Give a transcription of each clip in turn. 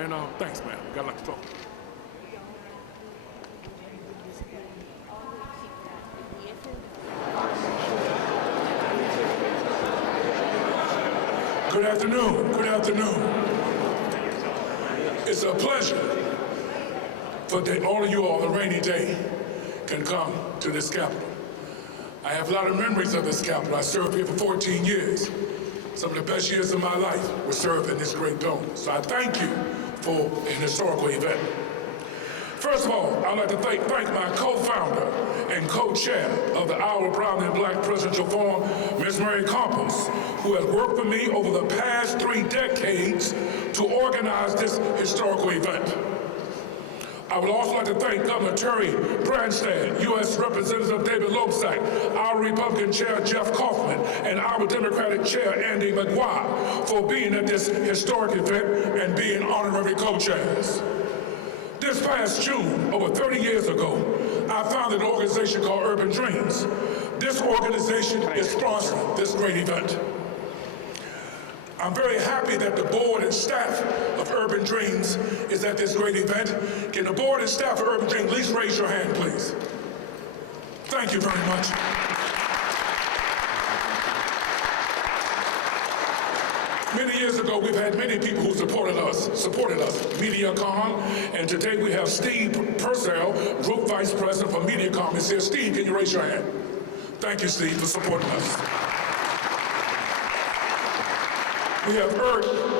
And thanks, man. Got a lot to talk. Good afternoon. Good afternoon. It's a pleasure for all of you on a rainy day can come to this Capitol. I have a lot of memories of this Capitol. I served here for 14 years. Some of the best years of my life were served in this great building. So I thank you for an historical event. First of all, I'd like to thank my co-founder and co-chair of the Our Brown and Black Presidential Forum, Ms. Mary Campos, who has worked for me over the past 3 decades to organize this historical event. I would also like to thank Governor Terry Branstad, U.S. Representative David Loebsack, our Republican Chair Jeff Kaufman, and our Democratic Chair Andy McGuire for being at this historic event and being honorary co-chairs. This past June, over 30 years ago, I founded an organization called Urban Dreams. This organization is sponsoring this great event. I'm very happy that the board and staff of Urban Dreams is at this great event. Can the board and staff of Urban Dreams at least raise your hand, please? Thank you very much. Many years ago, we've had many people who supported us, MediaCom, and today we have Steve Purcell, Group Vice President for MediaCom, is here. Steve, can you raise your hand? Thank you, Steve, for supporting us. We have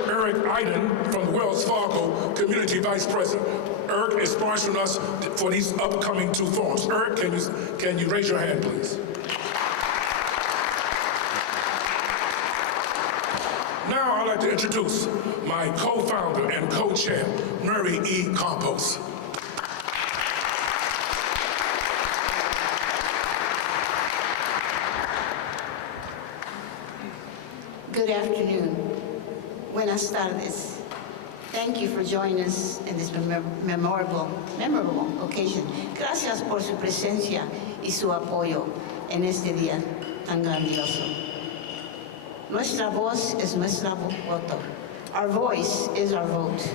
Eric Iden from Wells Fargo, Community Vice President. Eric is sponsoring us for these upcoming 2 forums. Eric, can you raise your hand, please? Now I'd like to introduce my co-founder and co-chair, Mary E. Campos. Good afternoon. Buenas tardes. Thank you for joining us in this memorable occasion. Gracias por su presencia y su apoyo en este día tan grandioso. Nuestra voz es nuestro voto. Our voice is our vote.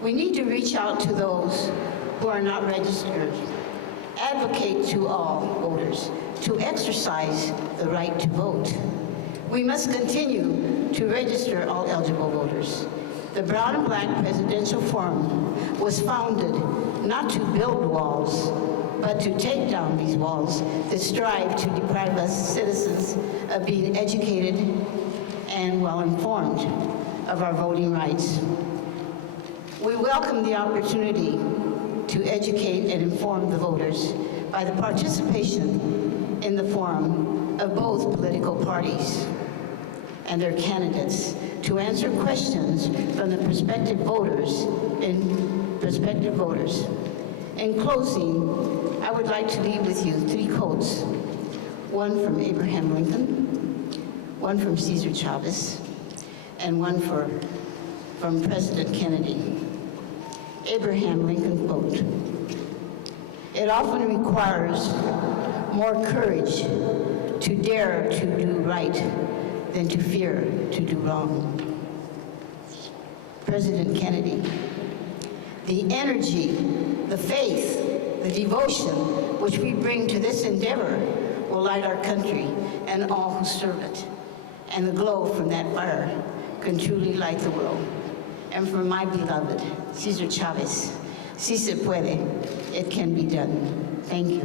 We need to reach out to those who are not registered, advocate to all voters to exercise the right to vote. We must continue to register all eligible voters. The Brown and Black Presidential Forum was founded not to build walls, but to take down these walls that strive to deprive us citizens of being educated and well-informed of our voting rights. We welcome the opportunity to educate and inform the voters by the participation in the forum of both political parties and their candidates to answer questions from the prospective voters. In closing, I would like to leave with you 3 quotes, one from Abraham Lincoln, one from Cesar Chavez, and one from President Kennedy. Abraham Lincoln quote, "It often requires more courage to dare to do right than to fear to do wrong." President Kennedy, "The energy, the faith, the devotion which we bring to this endeavor will light our country and all who serve it. And the glow from that fire can truly light the world." And for my beloved, Cesar Chavez, "Si se puede, it can be done." Thank you.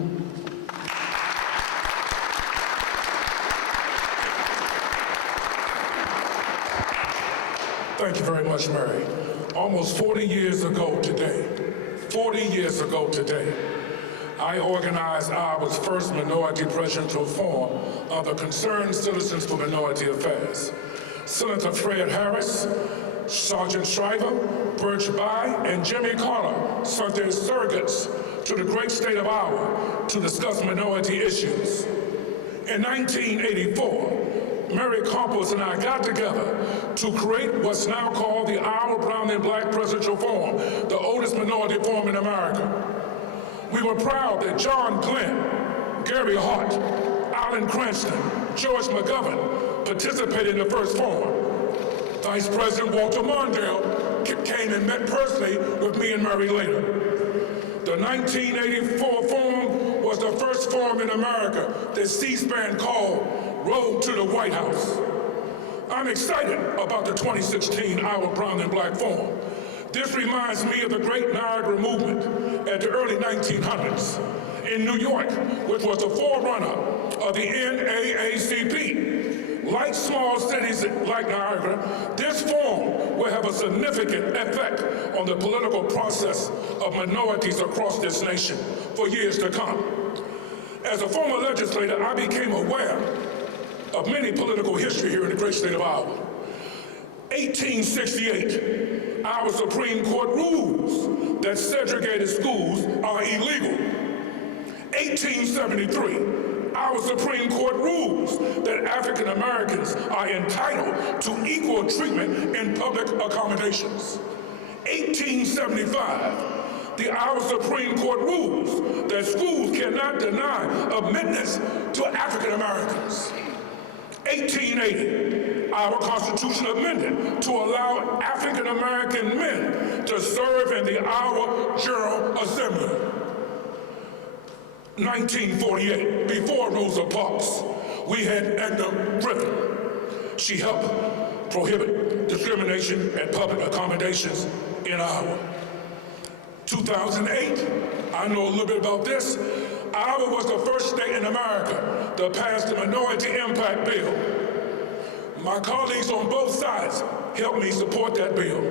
Thank you very much, Mary. Almost 40 years ago today, I organized our first minority presidential forum of the Concerned Citizens for Minority Affairs. Senator Fred Harris, Sergeant Shriver, Birch Bayh, and Jimmy Carter served as surrogates to the great state of Iowa to discuss minority issues. In 1984, Mary Campos and I got together to create what's now called the Our Brown and Black Presidential Forum, the oldest minority forum in America. We were proud that John Glenn, Gary Hart, Alan Cranston, George McGovern participated in the first forum. Vice President Walter Mondale came and met personally with me and Mary later. The 1984 forum was the first forum in America that C-SPAN called Road to the White House. I'm excited about the 2016 Iowa Brown and Black Forum. This reminds me of the great Niagara movement at the early 1900s in New York, which was the forerunner of the NAACP. Like small cities like Niagara, this forum will have a significant effect on the political process of minorities across this nation for years to come. As a former legislator, I became aware of many political history here in the great state of Iowa. 1868, our Supreme Court rules that segregated schools are illegal. 1873, our Supreme Court rules that African Americans are entitled to equal treatment in public accommodations. 1875, our Supreme Court rules that schools cannot deny admittance to African Americans. 1880, our Constitution amended to allow African American men to serve in the Iowa General Assembly. 1948, before Rosa Parks, we had Edna Griffin. She helped prohibit discrimination and public accommodations in Iowa. 2008, I know a little bit about this. Iowa was the first state in America to pass the Minority Impact Bill. My colleagues on both sides helped me support that bill.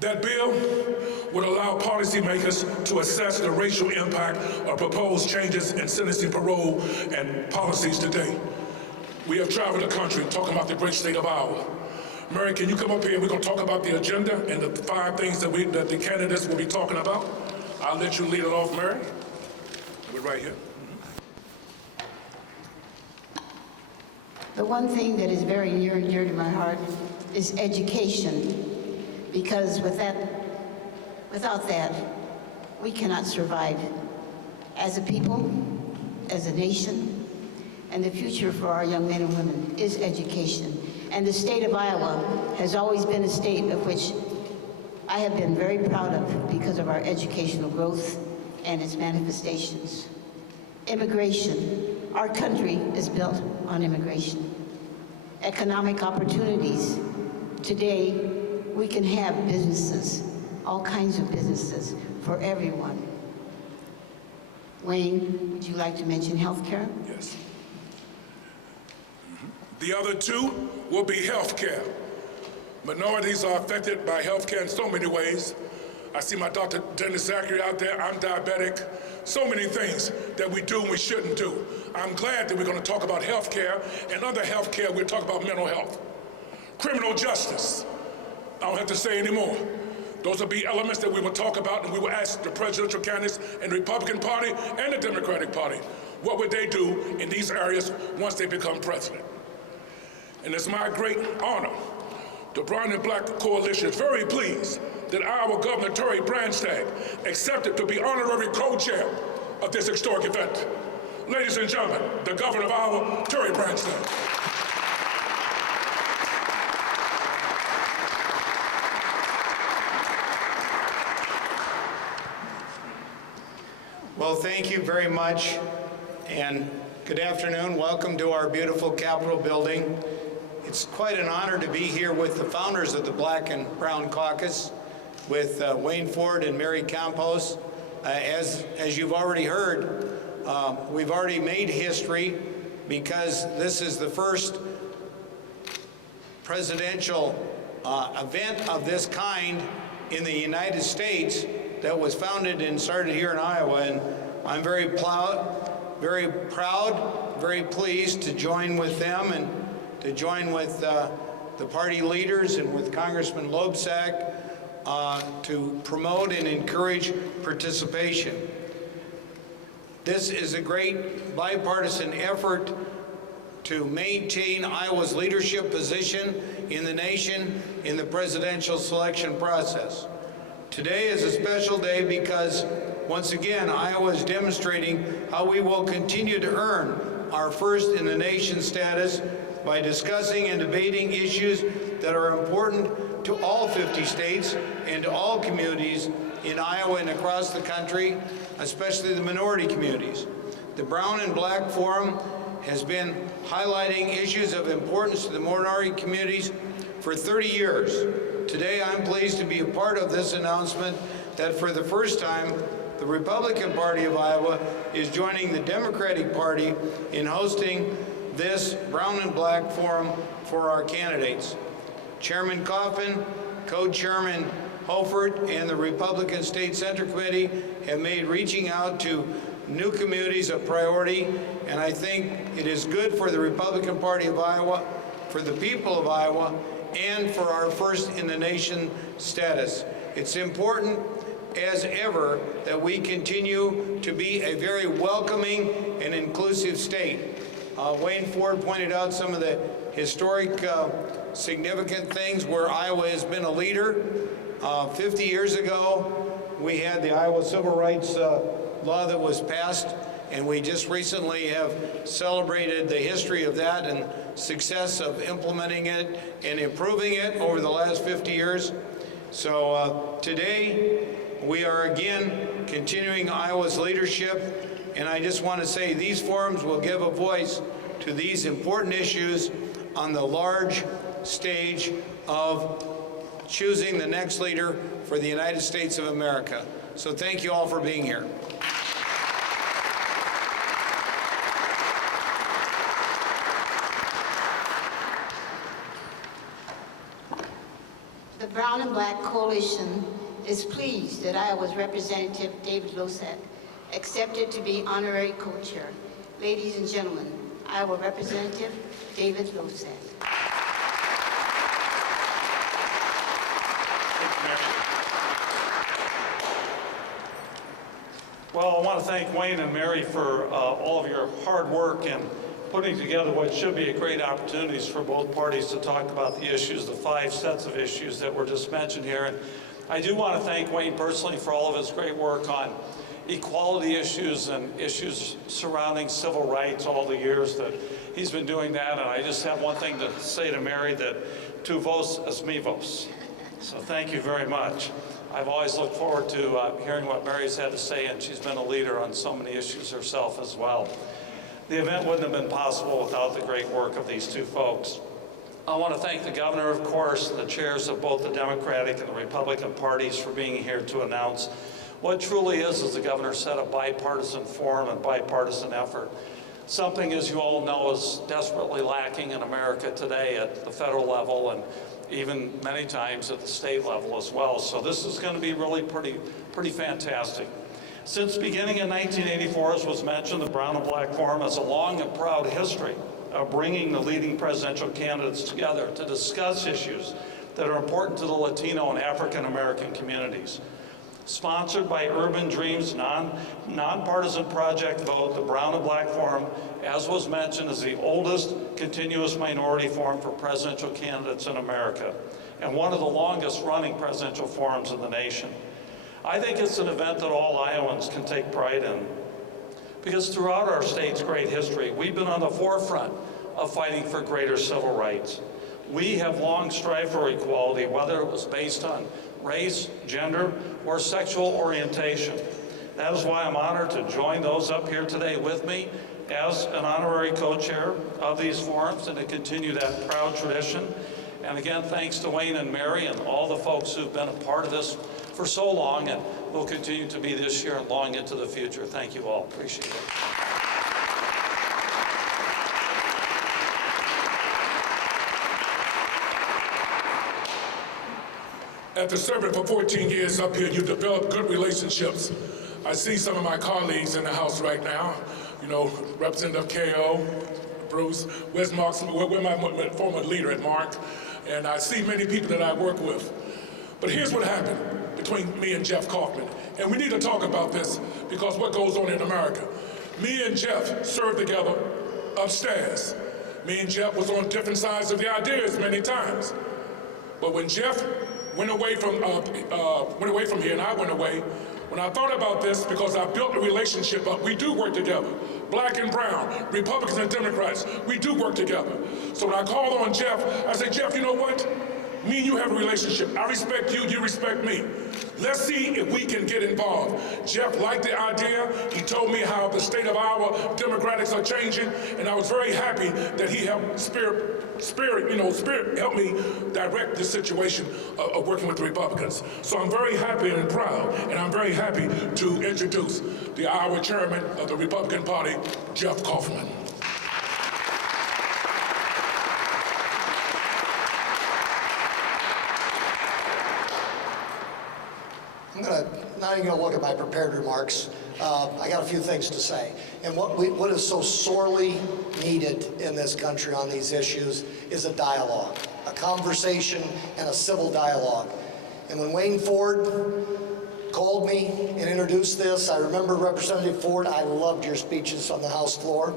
That bill would allow policymakers to assess the racial impact of proposed changes in sentencing, parole, and policies today. We have traveled the country talking about the great state of Iowa. Mary, can you come up here? We're going to talk about the agenda and the 5 things that the candidates will be talking about. I'll let you lead it off, Mary. We're right here. The one thing that is very near and dear to my heart is education, because without that, we cannot survive as a people, as a nation, and the future for our young men and women is education. And the state of Iowa has always been a state of which I have been very proud of because of our educational growth and its manifestations. Immigration. Our country is built on immigration. Economic opportunities. Today, we can have businesses, all kinds of businesses for everyone. Wayne, would you like to mention healthcare? Yes. The other 2 will be healthcare. Minorities are affected by healthcare in so many ways. I see my Dr. Dennis Zachary out there. I'm diabetic. So many things that we do and we shouldn't do. I'm glad that we're going to talk about healthcare, and under healthcare, we'll talk about mental health. Criminal justice. I don't have to say anymore. Those will be elements that we will talk about, and we will ask the presidential candidates in the Republican Party and the Democratic Party, what would they do in these areas once they become president? And it's my great honor. The Brown and Black Coalition is very pleased that Iowa Governor Terry Branstad accepted to be honorary co-chair of this historic event. Ladies and gentlemen, the Governor of Iowa, Terry Branstad. Well, thank you very much, and good afternoon. Welcome to our beautiful Capitol building. It's quite an honor to be here with the founders of the Black and Brown Caucus, with Wayne Ford and Mary Campos. As you've already heard, we've already made history because this is the first presidential event of this kind in the United States that was founded and started here in Iowa. And I'm very proud, very pleased to join with them and to join with the party leaders and with Congressman Loebsack to promote and encourage participation. This is a great bipartisan effort to maintain Iowa's leadership position in the nation in the presidential selection process. Today is a special day because Once again, Iowa is demonstrating how we will continue to earn our first in the nation status by discussing and debating issues that are important to all 50 states and to all communities in Iowa and across the country, especially the minority communities. The Brown and Black Forum has been highlighting issues of importance to the minority communities for 30 years. Today, I'm pleased to be a part of this announcement that for the first time, the Republican Party of Iowa is joining the Democratic Party in hosting this Brown and Black Forum for our candidates. Chairman Coffin, Co-Chairman Holford, and the Republican State Center Committee have made reaching out to new communities a priority, and I think it is good for the Republican Party of Iowa, for the people of Iowa, and for our first in the nation status. It's important as ever that we continue to be a very welcoming and inclusive state. Wayne Ford pointed out some of the historic significant things where Iowa has been a leader. 50 years ago, we had the Iowa Civil Rights law that was passed, and we just recently have celebrated the history of that and success of implementing it and improving it over the last 50 years. So today, we are again continuing Iowa's leadership, and I just want to say these forums will give a voice to these important issues on the large stage of choosing the next leader for the United States of America. So thank you all for being here. The Brown and Black Coalition is pleased that Iowa's Representative David Loebsack accepted to be honorary co-chair. Ladies and gentlemen, Iowa Representative David Loebsack. Well, I want to thank Wayne and Mary for all of your hard work in putting together what should be a great opportunities for both parties to talk about the issues, the 5 sets of issues that were just mentioned here. And I do want to thank Wayne personally for all of his great work on equality issues and issues surrounding civil rights, all the years that he's been doing that. And I just have one thing to say to Mary, that tu vos es mi vos. So thank you very much. I've always looked forward to hearing what Mary's had to say, and she's been a leader on so many issues herself as well. The event wouldn't have been possible without the great work of these two folks. I want to thank the governor, of course, the chairs of both the Democratic and the Republican parties for being here to announce what truly is, the governor said, a bipartisan forum and bipartisan effort. Something, as you all know, is desperately lacking in America today at the federal level and even many times at the state level as well. So this is going to be really pretty fantastic. Since beginning in 1984, as was mentioned, the Brown and Black Forum has a long and proud history of bringing the leading presidential candidates together to discuss issues that are important to the Latino and African American communities. Sponsored by Urban Dreams nonpartisan project vote, the Brown and Black Forum, as was mentioned, is the oldest continuous minority forum for presidential candidates in America and one of the longest running presidential forums in the nation. I think it's an event that all Iowans can take pride in, because throughout our state's great history, we've been on the forefront of fighting for greater civil rights. We have long strived for equality, whether it was based on race, gender, or sexual orientation. That is why I'm honored to join those up here today with me as an honorary co-chair of these forums and to continue that proud tradition. And again, thanks to Wayne and Mary and all the folks who've been a part of this for so long and will continue to be this year and long into the future. Thank you all. Appreciate it. After serving for 14 years up here, you've developed good relationships. I see some of my colleagues in the House right now. You know, Representative K.O., Bruce, where's Mark? We're my former leader at Mark. And I see many people that I work with. But here's what happened between me and Jeff Kaufman. And we need to talk about this because what goes on in America. Me and Jeff served together upstairs. Me and Jeff was on different sides of the ideas many times. But when Jeff went away from here and I went away, When I thought about this, because I built a relationship up, we do work together. Black and brown, Republicans and Democrats, we do work together. So when I called on Jeff, I said, Jeff, you know what? Me and you have a relationship. I respect you, you respect me. Let's see if we can get involved. Jeff liked the idea. He told me how the state of Iowa Democrats are changing, and I was very happy that he helped Spirit helped me direct the situation of working with the Republicans. So I'm very happy and proud, and I'm very happy to introduce the Iowa chairman of the Republican Party, Jeff Kaufman. I'm not even going to look at my prepared remarks. I got a few things to say. And what is so sorely needed in this country on these issues is a dialogue, a conversation, and a civil dialogue. And when Wayne Ford called me and introduced this, I remember Representative Ford, I loved your speeches on the House floor.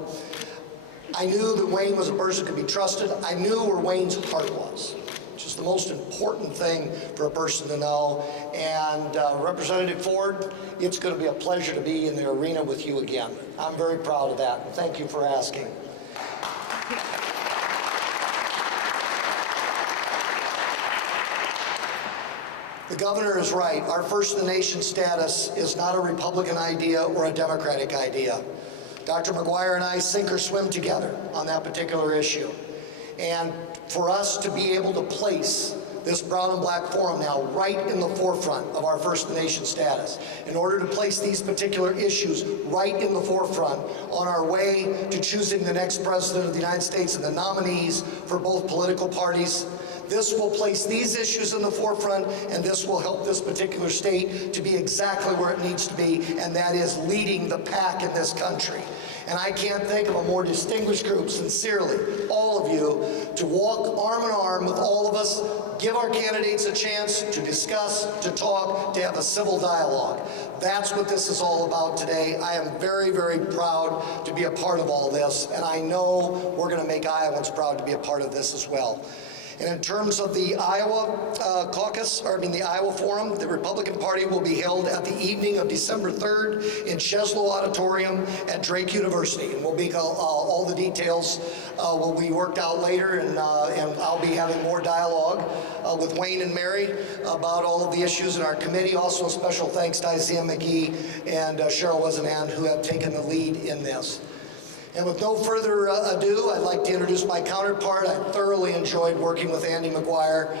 I knew that Wayne was a person who could be trusted. I knew where Wayne's heart was, which is the most important thing for a person to know. And Representative Ford, it's going to be a pleasure to be in the arena with you again. I'm very proud of that, and thank you for asking. The governor is right. Our First in the Nation status is not a Republican idea or a Democratic idea. Dr. McGuire and I sink or swim together on that particular issue. And for us to be able to place this Brown and Black Forum now right in the forefront of our First in the Nation status, in order to place these particular issues right in the forefront on our way to choosing the next president of the United States and the nominees for both political parties, this will place these issues in the forefront, and this will help this particular state to be exactly where it needs to be, and that is leading the pack in this country. And I can't think of a more distinguished group, sincerely, all of you, to walk arm in arm with all of us, give our candidates a chance to discuss, to talk, to have a civil dialogue. That's what this is all about today. I am very, very proud to be a part of all this, and I know we're going to make Iowans proud to be a part of this as well. And in terms of the Iowa the Iowa Forum, the Republican Party will be held at the evening of December 3rd in Cheslow Auditorium at Drake University. And we'll be, all the details will be worked out later, and I'll be having more dialogue with Wayne and Mary about all of the issues in our committee. Also, a special thanks to Isaiah McGee and Cheryl Wezenan, who have taken the lead in this. And with no further ado, I'd like to introduce my counterpart. I thoroughly enjoyed working with Andy McGuire.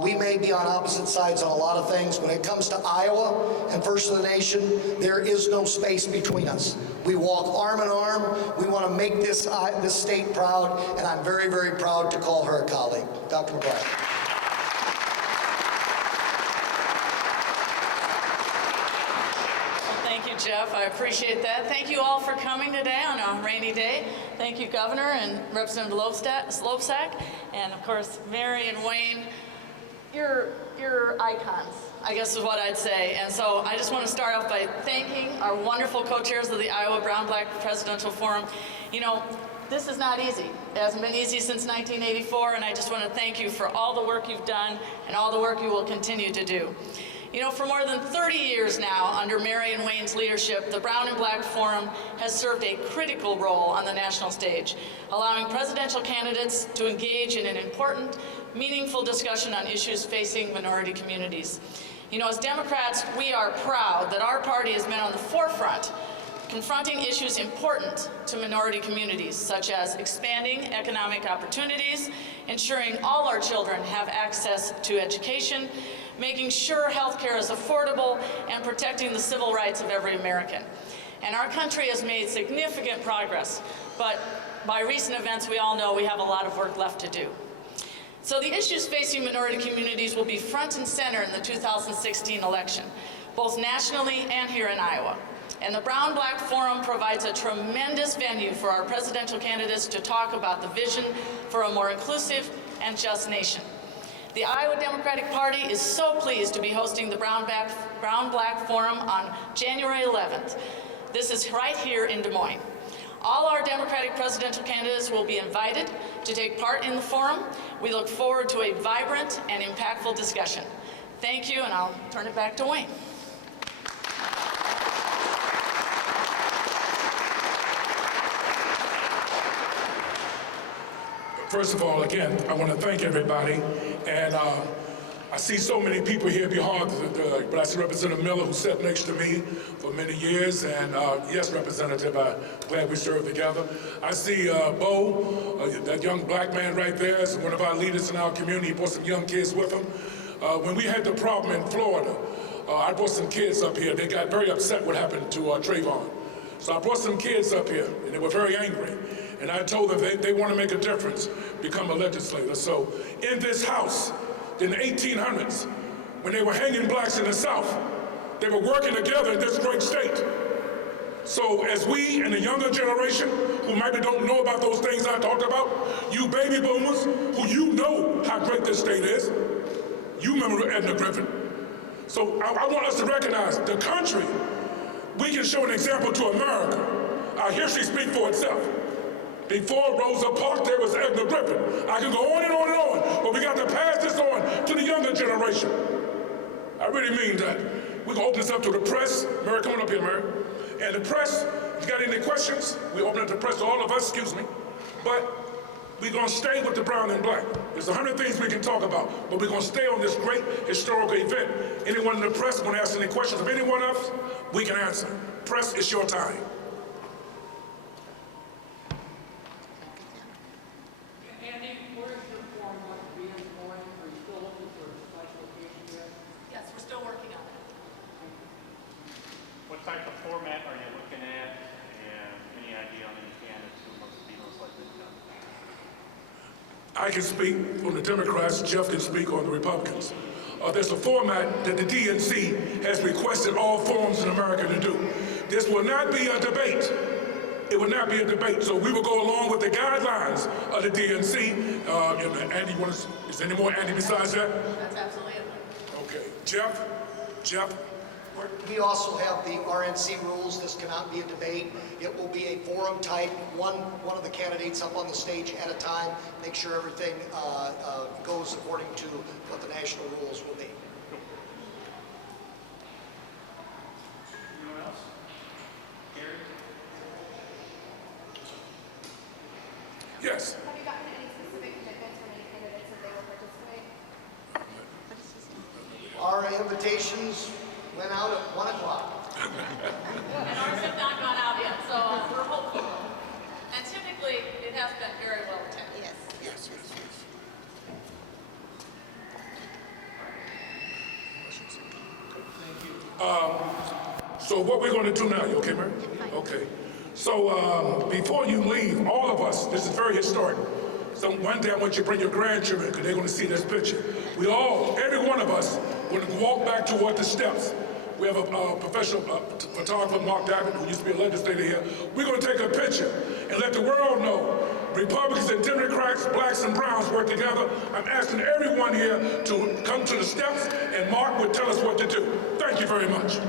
We may be on opposite sides on a lot of things. When it comes to Iowa and First of the Nation, there is no space between us. We walk arm in arm. We want to make this state proud, and I'm very, very proud to call her a colleague. Dr. McGuire. Jeff, I appreciate that. Thank you all for coming today on a rainy day. Thank you, Governor and Representative Loebsack, and of course, Mary and Wayne. You're icons, I guess is what I'd say. And so I just want to start off by thanking our wonderful co-chairs of the Iowa Brown-Black Presidential Forum. You know, this is not easy. It hasn't been easy since 1984, and I just want to thank you for all the work you've done and all the work you will continue to do. You know, for more than 30 years now, under Mary and Wayne's leadership, the Brown and Black Forum has served a critical role on the national stage, allowing presidential candidates to engage in an important, meaningful discussion on issues facing minority communities. You know, as Democrats, we are proud that our party has been on the forefront, confronting issues important to minority communities, such as expanding economic opportunities, ensuring all our children have access to education, making sure health care is affordable, and protecting the civil rights of every American. And our country has made significant progress, but by recent events, we all know we have a lot of work left to do. So the issues facing minority communities will be front and center in the 2016 election, both nationally and here in Iowa. And the Brown-Black Forum provides a tremendous venue for our presidential candidates to talk about the vision for a more inclusive and just nation. The Iowa Democratic Party is so pleased to be hosting the Brown-Black Forum on January 11th. This is right here in Des Moines. All our Democratic presidential candidates will be invited to take part in the forum. We look forward to a vibrant and impactful discussion. Thank you, and I'll turn it back to Wayne. First of all, again, I want to thank everybody, and I see so many people here behind, but I see Representative Miller, who sat next to me for many years, and yes, Representative, I'm glad we served together. I see Bo, that young black man right there, is one of our leaders in our community. He brought some young kids with him. When we had the problem in Florida, I brought some kids up here. They got very upset what happened to Trayvon. So I brought some kids up here, and they were very angry. And I told them they want to make a difference, become a legislator. So in this House, in the 1800s, when they were hanging blacks in the South, they were working together in this great state. So as we and the younger generation, who maybe don't know about those things I talked about, you baby boomers, who you know how great this state is, you remember Edna Griffin. So I want us to recognize the country. We can show an example to America. Our history speaks for itself. Before Rosa Parks, there was Edna Griffin. I can go on and on and on, but we got to pass this on to the younger generation. I really mean that. We're gonna open this up to the press. Mary, come on up here, Mary. And the press, if you got any questions, we open up to the press, to all of us, excuse me. But we're gonna stay with the brown and black. There's 100 things we can talk about, but we're gonna stay on this great historical event. Anyone in the press want to ask any questions of anyone else, we can answer. Press, it's your time. What type of format are you looking at, and any idea on any candidates who must be most likely to come? I can speak on the Democrats, Jeff can speak on the Republicans. There's a format that the DNC has requested all forums in America to do. This will not be a debate. It will not be a debate. So we will go along with the guidelines of the DNC. Andy, is there any more, Andy, besides that? That's absolutely it. Okay. Jeff? We also have the RNC rules. This cannot be a debate. It will be a forum type, one of the candidates up on the stage at a time, make sure everything goes according to what the national rules will be. Anyone else? Gary? Yes. Have you gotten any specific commitments from any candidates that they will participate? Our invitations went out at 1 o'clock. And ours have not gone out yet, so we're hopeful. And typically, it has been very well attended. Yes. So what we're going to do now, you okay, Mary? Okay. So before you leave, all of us, this is very historic. So one day I want you to bring your grandchildren because they're going to see this picture. We all, every one of us, going to walk back toward the steps. We have a professional photographer, Mark David, who used to be a legislator here. We're going to take a picture and let the world know Republicans and Democrats, blacks and browns work together. I'm asking everyone here to come to the steps, and Mark will tell us what to do. Thank you very much.